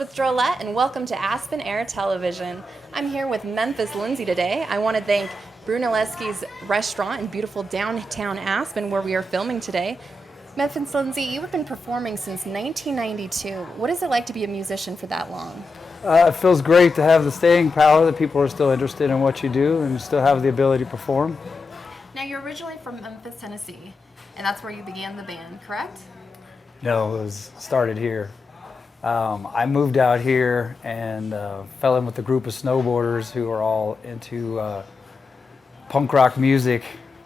Elizabeth Drolet, and welcome to Aspen Air Television. I'm here with Memphis Linzy today. I want to thank Brunelleschi's restaurant in beautiful downtown Aspen, where we are filming today. Memphis Linzy, you have been performing since 1992. What is it like to be a musician for that long? It feels great to have the staying power that people are still interested in what you do and still have the ability to perform. Now, you're originally from Memphis, Tennessee, and that's where you began the band, correct? No, it was started here. I moved out here and fell in with a group of snowboarders who are all into punk rock music,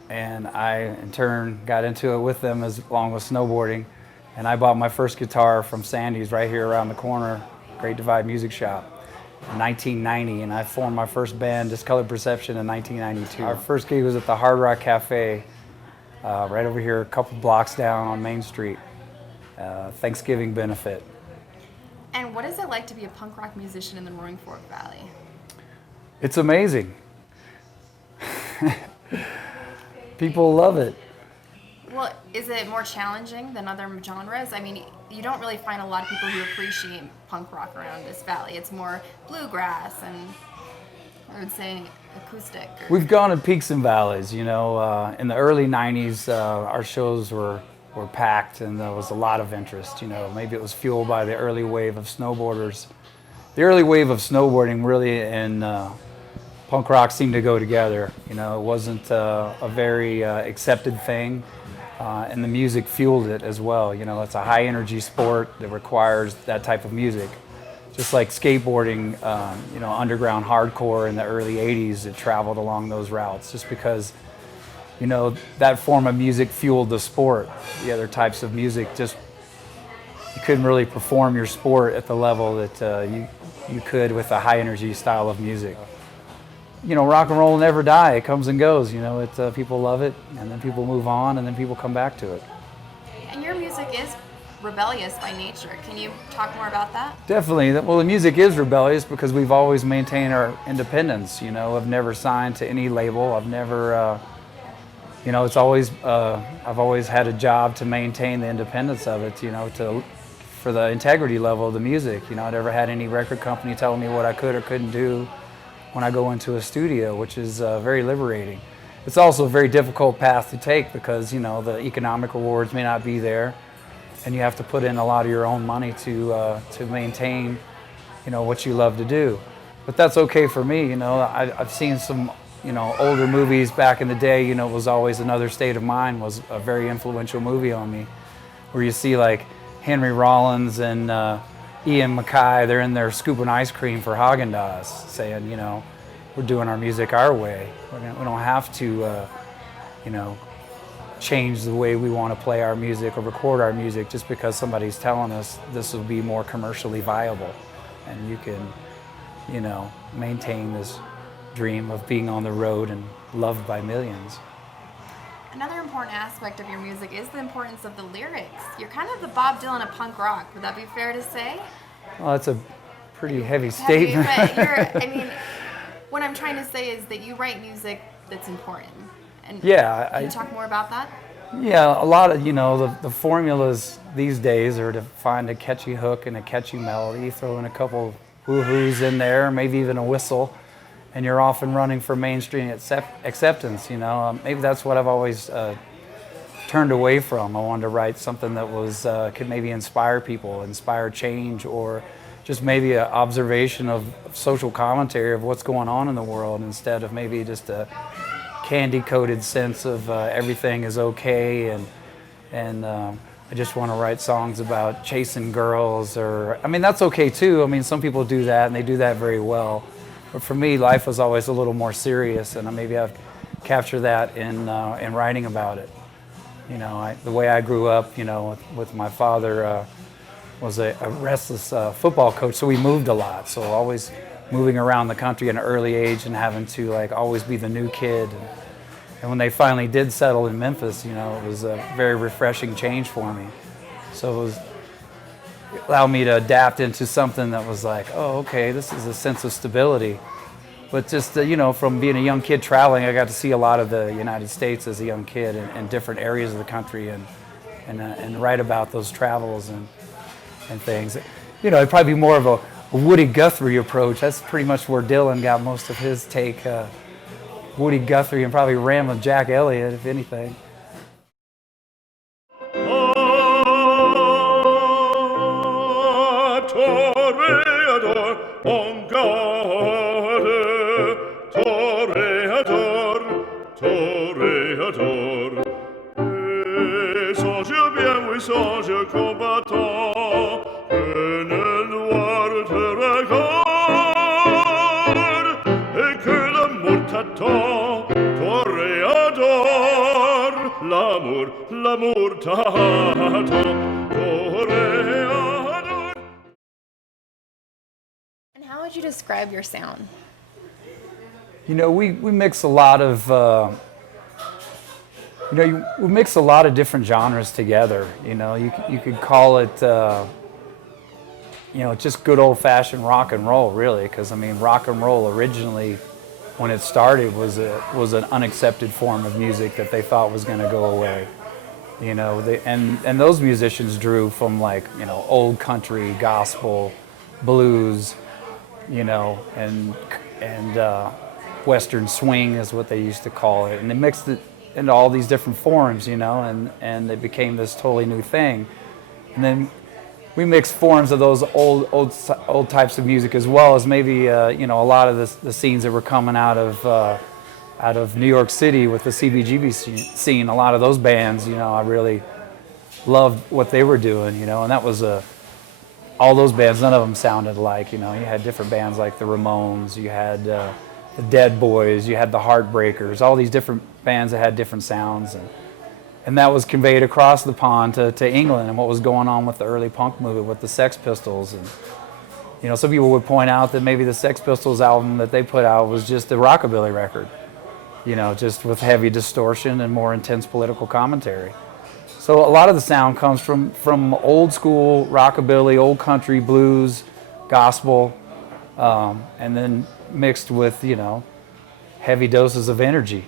and I in turn got into it with them along with snowboarding. And I bought my first guitar from Sandy's right here around the corner, Great Divide Music Shop, in 1990, and I formed my first band, Discolored Perception, in 1992. Our first gig was at the Hard Rock Cafe, right over here, a couple blocks down on Main Street. Thanksgiving benefit. And what is it like to be a punk rock musician in the Roaring Fork Valley? It's amazing. People love it. Well, is it more challenging than other genres? I mean, you don't really find a lot of people who appreciate punk rock around this valley. It's more bluegrass and, I would say, acoustic. We've gone in peaks and valleys, you know. In the early 90s, our shows were packed and there was a lot of interest, you know. Maybe it was fueled by the early wave of snowboarders. The early wave of snowboarding really and punk rock seemed to go together. You know, it wasn't a very accepted thing, and the music fueled it as well. You know, it's a high energy sport that requires that type of music. Just like skateboarding, you know, underground hardcore in the early 80s, it traveled along those routes just because, you know, that form of music fueled the sport. The other types of music just, you couldn't really perform your sport at the level that you could with a high energy style of music. You know, rock and roll will never die. It comes and goes. You know, people love it, and then people move on, and then people come back to it. And your music is rebellious by nature. Can you talk more about that? Definitely. Well, the music is rebellious because we've always maintained our independence. You know, I've never signed to any label. I've never, you know, it's always, I've always had a job to maintain the independence of it, you know, for the integrity level of the music. You know, I never had any record company telling me what I could or couldn't do when I go into a studio, which is very liberating. It's also a very difficult path to take because, you know, the economic rewards may not be there, and you have to put in a lot of your own money to maintain, you know, what you love to do. But that's okay for me. You know, I've seen some, you know, older movies back in the day. You know, It Was Always Another State of Mind was a very influential movie on me, where you see like Henry Rollins and Ian MacKaye, they're in there scooping ice cream for Haagen-Dazs, saying, you know, we're doing our music our way. We don't have to, you know, change the way we want to play our music or record our music just because somebody's telling us this will be more commercially viable. And you can, you know, maintain this dream of being on the road and loved by millions. Another important aspect of your music is the importance of the lyrics. You're kind of the Bob Dylan of punk rock. Would that be fair to say? Well, that's a pretty heavy statement. But I mean, what I'm trying to say is that you write music that's important. And yeah, can you talk more about that? Yeah, a lot of, you know, the formulas these days are to find a catchy hook and a catchy melody, throw in a couple woo-hoos in there, maybe even a whistle, and you're off and running for mainstream acceptance, you know. Maybe that's what I've always turned away from. I wanted to write something that was could maybe inspire people, inspire change, or just maybe an observation of social commentary of what's going on in the world instead of maybe just a candy-coated sense of everything is okay and I just want to write songs about chasing girls, or I mean that's okay too. I mean some people do that and they do that very well. But for me, life was always a little more serious, and maybe I've captured that in writing about it. You know, the way I grew up, you know, with my father was a restless football coach, so we moved a lot. So always moving around the country at an early age and having to like always be the new kid. And when they finally did settle in Memphis, you know, it was a very refreshing change for me. So it allowed me to adapt into something that was like, oh, okay, this is a sense of stability. But just, you know, from being a young kid traveling, I got to see a lot of the United States as a young kid in different areas of the country and write about those travels and things. it'd probably be more of a Woody Guthrie approach. That's pretty much where Dylan got most of his take. Woody Guthrie and probably ran with Jack Elliott, if anything. Toreador, on garde, toreador, toreador. Et songe bien, oui, songe combattant, que le noir te regarde, et que l'amour t'attend, toreador, l'amour t'attend, toreador. How would you describe your sound? We mix a lot of, we mix a lot of different genres together. You could call it, just good old-fashioned rock and roll, really, because rock and roll originally, when it started, was an unaccepted form of music that they thought was going to go away. And those musicians drew from old country, gospel, blues, and Western swing is what they used to call it, and they mixed it into all these different forms, and it became this totally new thing. And then we mixed forms of those old types of music, as well as maybe a lot of the scenes that were coming out of New York City with the CBGB scene. A lot of those bands, I really loved what they were doing, and that was all those bands, none of them sounded alike. You had different bands like the Ramones, you had the Dead Boys, you had the Heartbreakers, all these different bands that had different sounds, and that was conveyed across the pond to England, and what was going on with the early punk movement with the Sex Pistols. And some people would point out that maybe the Sex Pistols album that they put out was just a rockabilly record, just with heavy distortion and more intense political commentary. So a lot of the sound comes from old school rockabilly, old country, blues, gospel, and then mixed with, heavy doses of energy,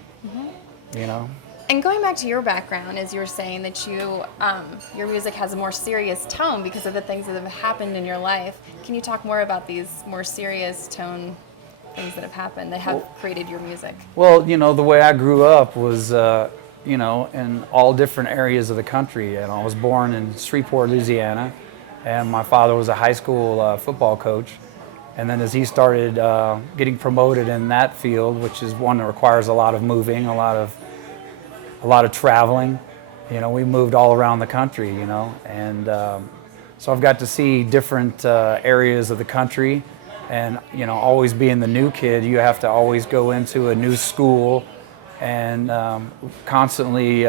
And going back to your background, as you were saying that your music has a more serious tone because of the things that have happened in your life. Can you talk more about these more serious tone things that have happened that have created your music? Well, the way I grew up was, in all different areas of the country. And I was born in Shreveport, Louisiana, and my father was a high school football coach. And then as he started getting promoted in that field, which is one that requires a lot of moving, a lot of traveling, we moved all around the country, and so I've got to see different areas of the country. And always being the new kid, you have to always go into a new school and constantly,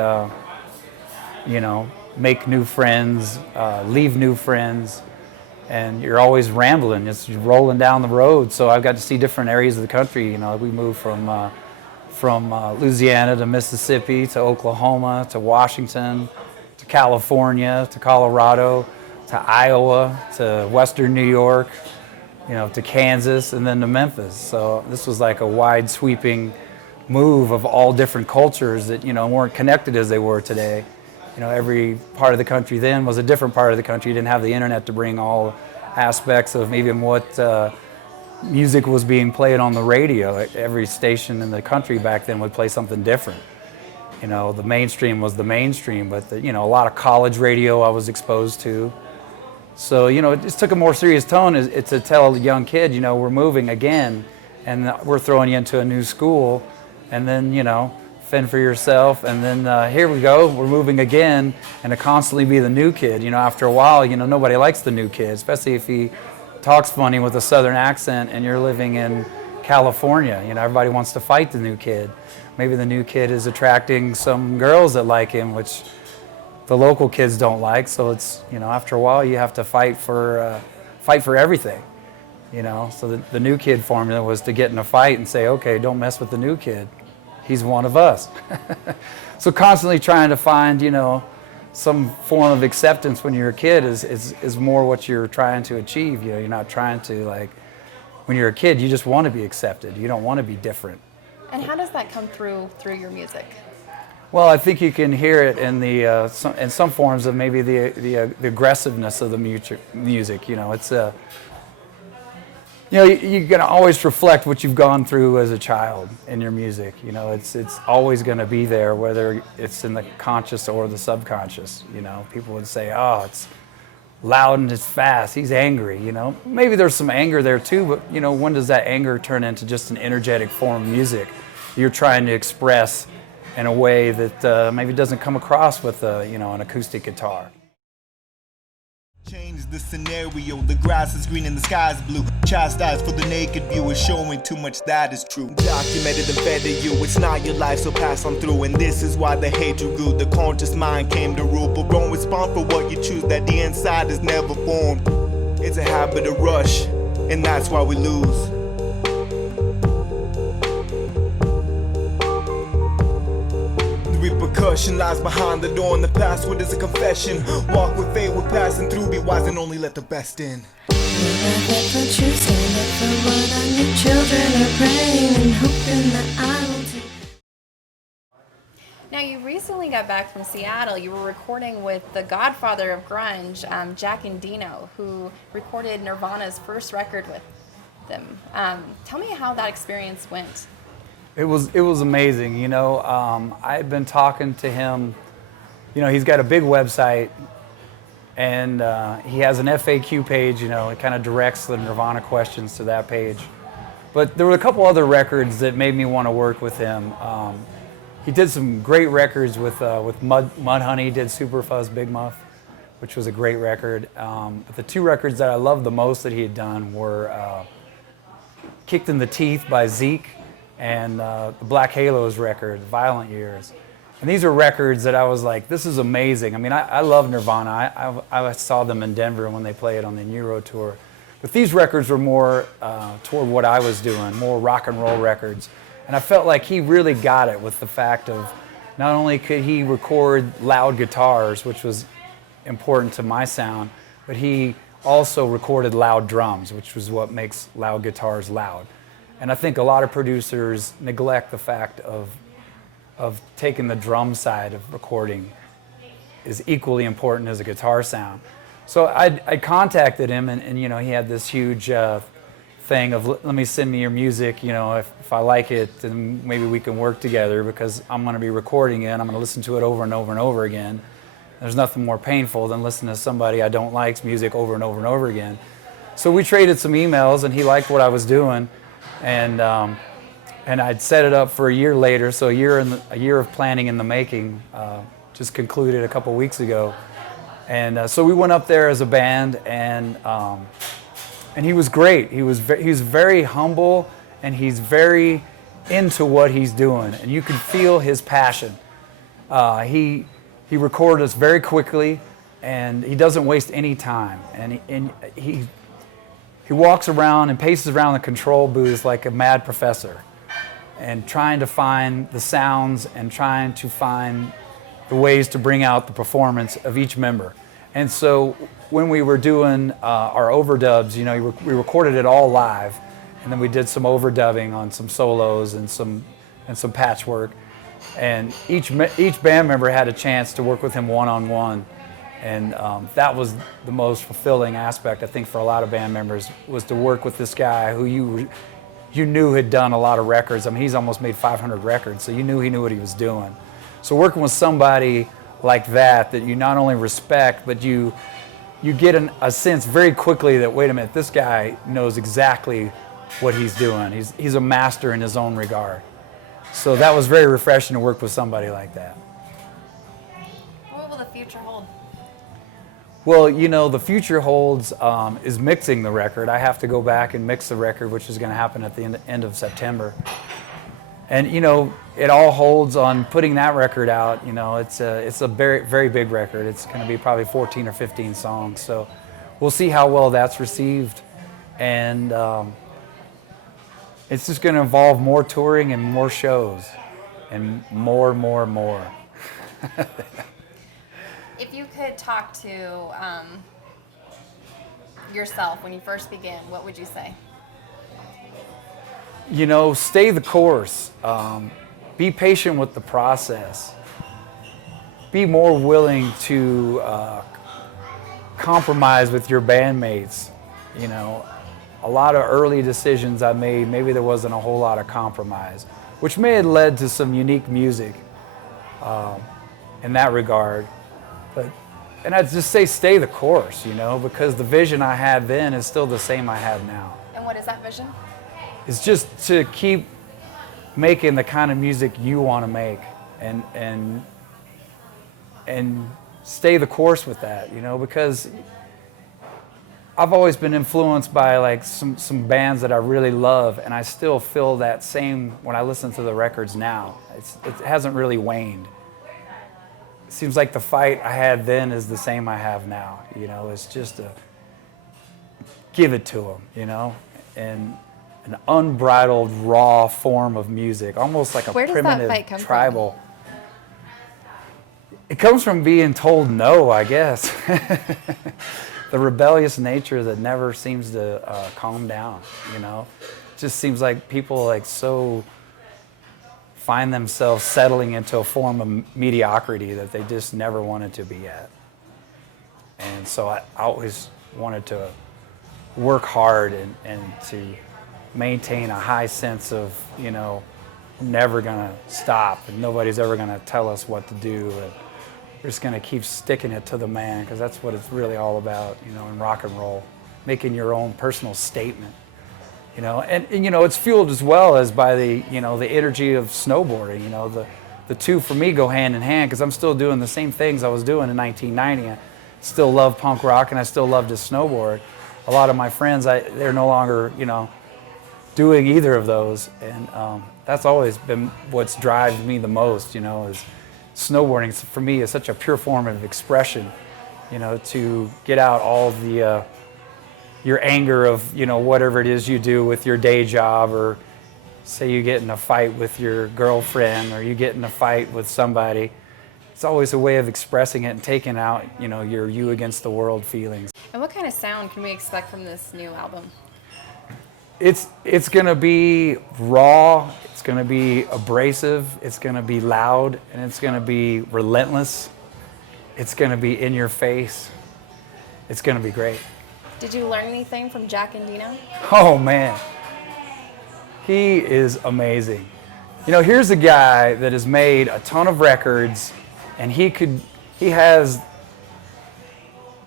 make new friends, leave new friends, and you're always rambling, it's rolling down the road. So I've got to see different areas of the country. We moved from Louisiana to Mississippi to Oklahoma to Washington to California to Colorado to Iowa to Western New York, to Kansas, and then to Memphis. So this was like a wide sweeping move of all different cultures that weren't connected as they were today. Every part of the country then was a different part of the country. You didn't have the internet to bring all aspects of even what music was being played on the radio. Every station in the country back then would play something different. The mainstream was the mainstream, but a lot of college radio I was exposed to. So it just took a more serious tone to tell a young kid, we're moving again, and we're throwing you into a new school, and then fend for yourself, and then here we go, we're moving again, and to constantly be the new kid. After a while, nobody likes the new kid, especially if he talks funny with a southern accent and you're living in California. Everybody wants to fight the new kid. Maybe the new kid is attracting some girls that like him, which the local kids don't like. So it's, after a while you have to fight for everything. So the new kid formula was to get in a fight and say, okay, don't mess with the new kid. He's one of us. So constantly trying to find, some form of acceptance when you're a kid is more what you're trying to achieve. You're not trying to, when you're a kid, you just want to be accepted. You don't want to be different. And how does that come through your music? Well, I think you can hear it in in some forms of maybe the aggressiveness of the music. You know, it's you know, you're going to always reflect what you've gone through as a child in your music. You know, it's always going to be there, whether it's in the conscious or the subconscious. You know, people would say, oh, it's loud and it's fast, he's angry. You know, maybe there's some anger there too, but you know, when does that anger turn into just an energetic form of music you're trying to express in a way that maybe doesn't come across with you know, an acoustic guitar? Change the scenario, the grass is green and the sky is blue. Chastised for the naked view is showing too much that is true. Documented and fed to you, it's not your life, so pass on through. And this is why the hatred grew, the conscious mind came to rule. But don't respond for what you choose, that the inside is never formed. It's a habit of rush, and that's why we lose. Repercussion lies behind the door, and the password is a confession. Walk with faith, we're passing through. Be wise and only let the best in. Stand up for what our new children are praying and hoping that I will do. Now, you recently got back from Seattle. You were recording with the godfather of grunge, Jack Endino, who recorded Nirvana's first record with them. Tell me how that experience went. It was amazing. You know, I'd been talking to him. You know, he's got a big website, and he has an FAQ page. You know, it kind of directs the Nirvana questions to that page. But there were a couple other records that made me want to work with him. He did some great records with Mudhoney. Did Super Fuzz Big Muff, which was a great record. But the two records that I loved the most that he had done were Kicked in the Teeth by Zeke, and the Black Halos record, Violent Years. And these are records that I was like, this is amazing. I mean, I love Nirvana. I saw them in Denver when they played on the Euro tour. But these records were more toward what I was doing, more rock and roll records. And I felt like he really got it with the fact of not only could he record loud guitars, which was important to my sound, but he also recorded loud drums, which was what makes loud guitars loud. And I think a lot of producers neglect the fact of taking the drum side of recording is equally important as a guitar sound. So I contacted him, and you know, he had this huge thing of, let me send me your music, you know, if I like it, then maybe we can work together, because I'm going to be recording it, I'm going to listen to it over and over and over again. There's nothing more painful than listening to somebody I don't like's music over and over and over again. So we traded some emails, and he liked what I was doing. And I'd set it up for a year later, so a year of planning in the making just concluded a couple weeks ago. And so we went up there as a band, and he was great. He's very humble, and he's very into what he's doing, and you could feel his passion. He recorded us very quickly, and he doesn't waste any time, and he walks around and paces around the control booth like a mad professor, and trying to find the sounds and trying to find the ways to bring out the performance of each member. And so when we were doing our overdubs, you know, we recorded it all live, and then we did some overdubbing on some solos and some patchwork. And each band member had a chance to work with him one-on-one. And that was the most fulfilling aspect, I think, for a lot of band members, was to work with this guy who you knew had done a lot of records. I mean, he's almost made 500 records, so you knew he knew what he was doing. So working with somebody like that you not only respect, but you get a sense very quickly that, wait a minute, this guy knows exactly what he's doing. He's a master in his own regard. So that was very refreshing to work with somebody like that. What will the future hold? Well, you know, the future holds is mixing the record. I have to go back and mix the record, which is going to happen at the end of September. And, you know, it all holds on putting that record out. You know, it's a very, very big record. It's going to be probably 14 or 15 songs. So we'll see how well that's received. And it's just going to involve more touring and more shows and more. If you could talk to yourself when you first began, what would you say? You know, stay the course. Be patient with the process. be more willing to compromise with your bandmates. You know, a lot of early decisions I made, maybe there wasn't a whole lot of compromise, which may have led to some unique music in that regard. And I'd just say stay the course, you know, because the vision I had then is still the same I have now. And what is that vision? It's just to keep making the kind of music you want to make and stay the course with that, you know, because I've always been influenced by like some bands that I really love, and I still feel that same when I listen to the records now. It hasn't really waned. It seems like the fight I had then is the same I have now, you know. It's just a give it to them, you know, and an unbridled raw form of music, almost like a Where does that primitive fight come tribal. From? It comes from being told no, I guess. The rebellious nature that never seems to calm down, you know. It just seems like people like so find themselves settling into a form of mediocrity that they just never wanted to be at. And so I always wanted to work hard and to maintain a high sense of, you know, I'm never gonna stop and nobody's ever gonna tell us what to do. And we're just gonna keep sticking it to the man, because that's what it's really all about, you know, in rock and roll, making your own personal statement, you know. And you know, it's fueled as well as by the, you know, the energy of snowboarding. You know, the two for me go hand in hand, because I'm still doing the same things I was doing in 1990. I still love punk rock and I still love to snowboard. A lot of my friends, they're no longer, you know, doing either of those, and that's always been what's drives me the most, you know, is snowboarding for me is such a pure form of expression, you know, to get out all the your anger of, you know, whatever it is you do with your day job, or say you get in a fight with your girlfriend, or you get in a fight with somebody. It's always a way of expressing it and taking out, you know, your you against the world feelings. And what kind of sound can we expect from this new album? It's gonna be raw, it's gonna be abrasive, it's gonna be loud, and it's gonna be relentless. It's gonna be in your face. It's gonna be great. Did you learn anything from Jack Endino? Oh man, he is amazing. You know, here's a guy that has made a ton of records, and he has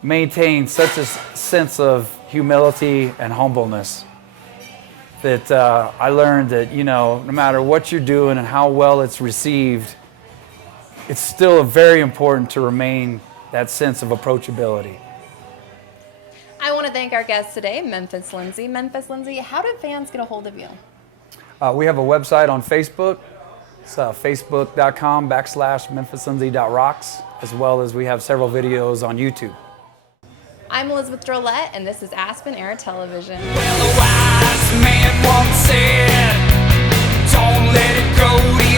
maintained such a sense of humility and humbleness that I learned that, you know, no matter what you're doing and how well it's received, it's still very important to remain that sense of approachability. I want to thank our guest today, Memphis Linzy. Memphis Linzy, how do fans get a hold of you? We have a website on Facebook. It's facebook.com/memphislinzy.rocks, as well as we have several videos on YouTube. I'm Elizabeth Drolet, and this is Aspen Era Television. Well, a wise man once said, don't let it go to